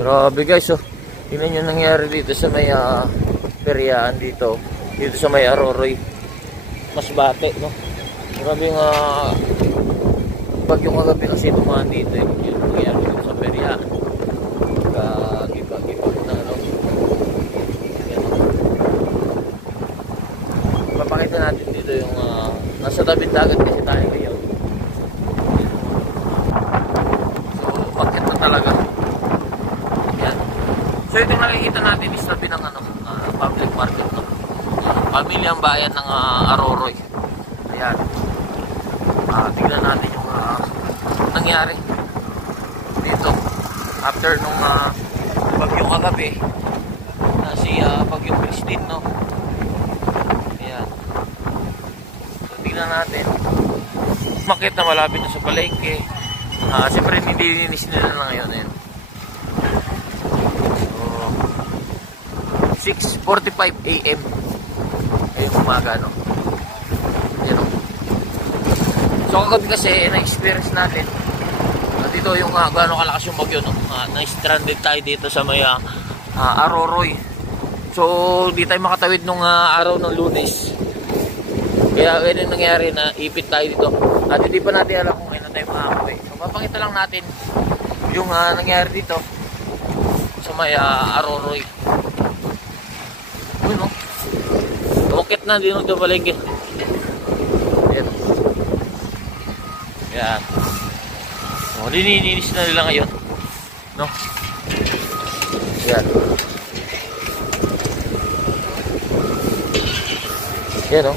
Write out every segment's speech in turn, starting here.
Grabe guys, oh. Tingnan nyo nangyari dito sa may peryaan dito. Dito sa may Aroroy. Masbate, no? Grabe nga bagyong kagabi kasi dumaan dito. Yung nangyari dito sa peryaan. Kagibag-ibag na, no? Yan, no? Papakita natin dito yung nasa tabing dagat kasi tayo ngayon. So, bakit na talaga? Yan. So, itong nakikita natin is tabi ng public market, no? Pamilyang bayan ng Aroroy. Ayan. Tignan natin yung nangyari dito after nung bagyong kagabi na si bagyong Christine, no? Ayan. So, tignan natin. Makit na malapit na sa palengke. Siyempre nililinis nila na ngayon. Ayan. 6:45 AM yung umaga, no? Yan, no? So kagabi kasi na-experience natin dito yung gaano kalakas yung bagyo, no? Na-stranded tayo dito sa may Aroroy. So di tayo makatawid nung araw ng Lunes, kaya ganyan nangyari na ipit tayo dito at hindi pa natin alam kung kailan tayo makakauwi. So papakita lang natin yung nangyari dito sa may Aroroy. Ano? Ukit na din ito palengke. Ayan. Ayan. O, linininis na nila ngayon. No? Ayan. Ayan, no?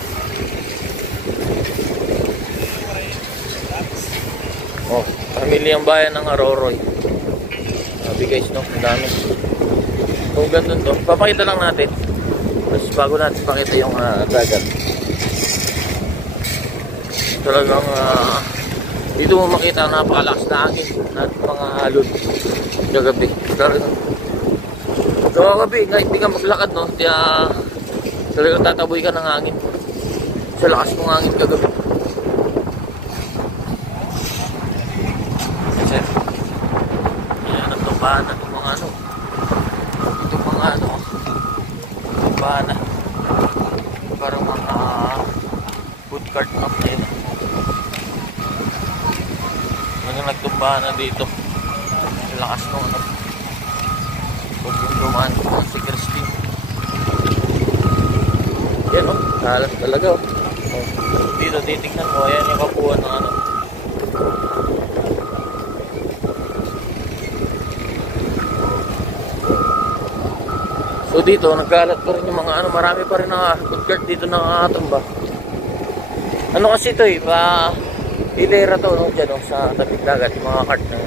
Oh, pamilyang bayan ng Aroroy. Sabi guys, no? Ang dami. Kung ganun to, papakita lang natin. Tapos bago natin pakita yung dagat. Talagang dito mo makita ang napakalakas na hangin at mga alon kagabi. So kagabi, hindi ka maglakad, no? Kaya talagang tataboy ka ng hangin. Sa lakas ng hangin kagabi. Kasi ayan, nagtumbahan na itong mga ano. Itong mga ano. Na parang mga food cart na yun. Nagtumbahan na dito. Lakas nung ano. Huwag yung dumaan si Christine. Yan, o. Halas talaga, o. Dito titignan mo. Ayan yung kapuhan ng ano. So dito, nagkalat pa rin yung mga ano, marami pa rin na food cart dito na tumba. Ano kasi ito hilera to, no, dyan, no, sa tabing dagat, yung mga cart ng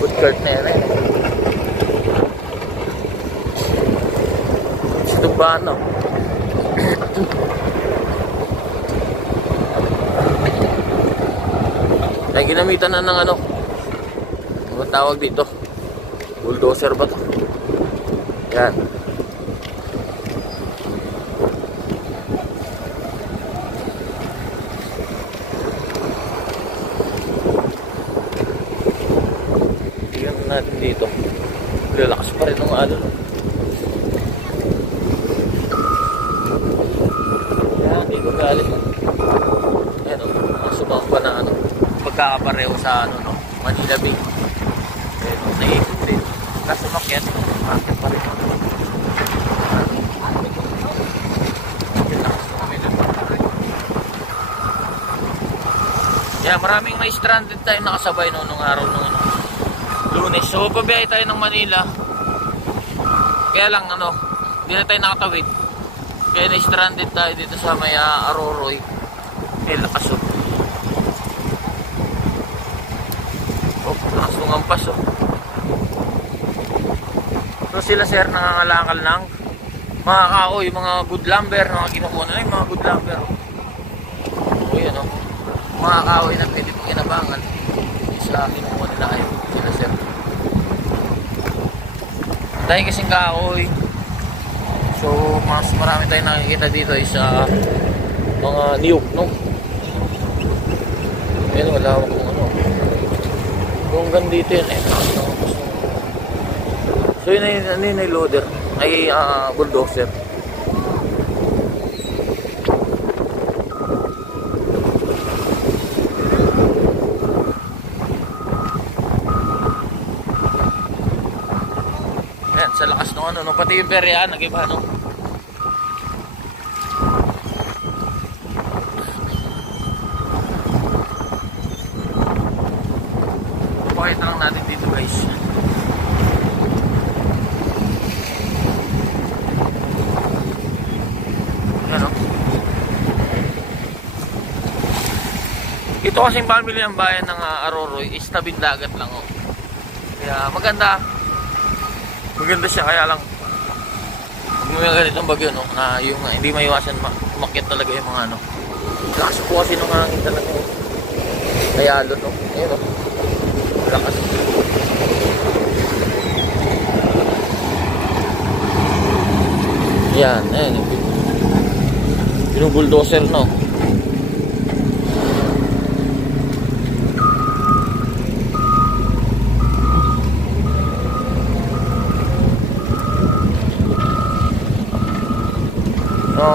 food cart na yan, eh. Tumbahan, no. Ay, ginamitan na ng ano, ang tawag dito, bulldozer ba to? Yan. Natin dito lalakas pa rin ng alon. Yan, dito galing. Yan, o, mga sumamba na ano, pagkakapareho sa ano, no, Manila Bay. Yan, naikot din kaso makyat pa rin. Yan, maraming may stranded tayo nakasabay no, nung araw nung ano, Lunes. So pabiyahe tayo ng Manila. Kaya lang ano, hindi na tayo nakatawid. Kaya na-stranded tayo dito sa may Aroroy. Lakas, oh. Oh, lakas ng ampas, oh. So sila sir nangangalakal ng mga kahoy, mga good lumber, mga kinukuha na yung mga good lumber. Oh, yan, oh. Mga kahoy na pwede pong inabangan sa kinukuha nila kayo. Sila sir. Dahil kasing kahoy. So mas marami tayong nakikita dito ay sa mga niyog, no? Ayan, wala akong ano. Kung hanggang dito yun, eh. So yun ay loader, ay bulldozer. Ayan, sa lakas ng ano, no? Pati yung perya, nag-iba, no? Pakita lang natin dito, guys. Ano? Ito kasing family ang bayan ng Aroroy is tabing dagat lang, oh. Kaya maganda siya, kaya lang pag may ganitong bagyo, no, na yung hindi maiwasan umakyat talaga yung mga ano. Lakas po kasi nung hangin talaga, oh. Kaya no, ayun, oh. Lakas. Yan, ayan. Binubuldoser, no.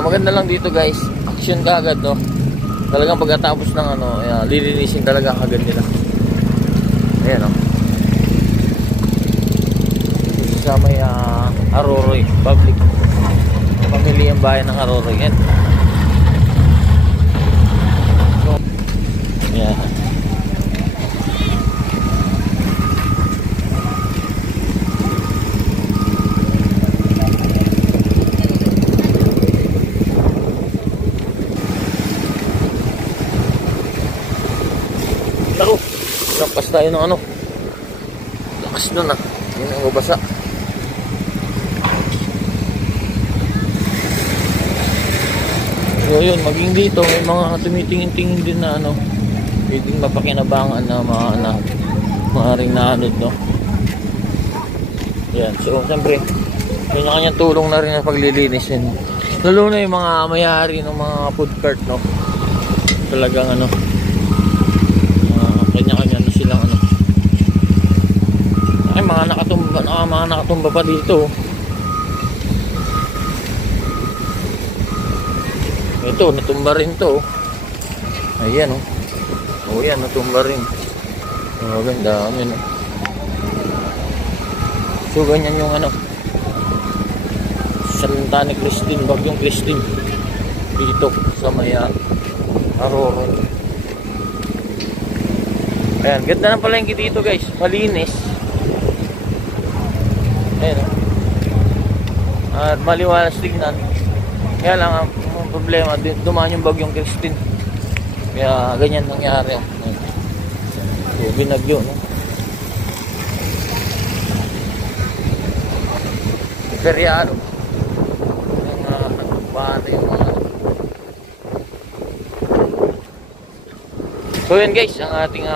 Maganda lang dito, guys. Action kagad, no. Talagang pagkatapos ng ano, lilinisin talaga kagad nila. Ayan, no. Sa may Aroroy public, pamilyang bayan ng Aroroy. Yan. So, yeah. Lakas tayo ng ano, lakas nun yun ang mabasa. So yun, maging dito may mga tumitingin-tingin din na ano, pwedeng mapakinabangan na maaaring naanod, no. Yan, so siyempre kanya-kanyang tulong na rin ang paglilinis yun. Lalo na yung mga may-ari ng mga food cart, no. Talagang ano, kanya-kanya na silang ano. Ay, mga nakatumba pa dito. Ito, natumba rin to. Ayan, oh. Oh, yan, natumba rin. Oh, ganda, amin, oh. So, ganyan yung ano, Santa ni Christine, Bagyong Christine, dito sa may Aroroy. Ayan, ganda ng palengke dito, guys. Malinis. Ayan, at maliwalas tignan. Kaya lang ang problema, dumaan yung Bagyong Christine. Kaya ganyan nangyari. So, binagyo, no? Feryado. Yung bahan yung mga. So yun, guys, ang ating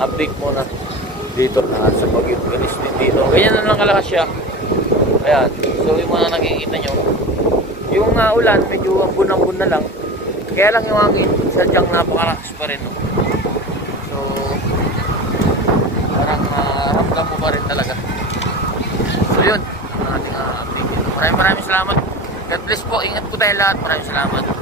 update muna dito sa Bagyong Christine dito. Ganyan na lang kalakas siya. Ayan. So yung mga nakikita nyo, yung ulan medyo ambun-ambun na lang. Kaya lang yung hangin sadyang napakalakas pa rin, no? So parang ramdam mo pa rin talaga. So yun ang ating update dito. Maraming salamat. God bless po. Ingat po tayo lahat. Maraming salamat.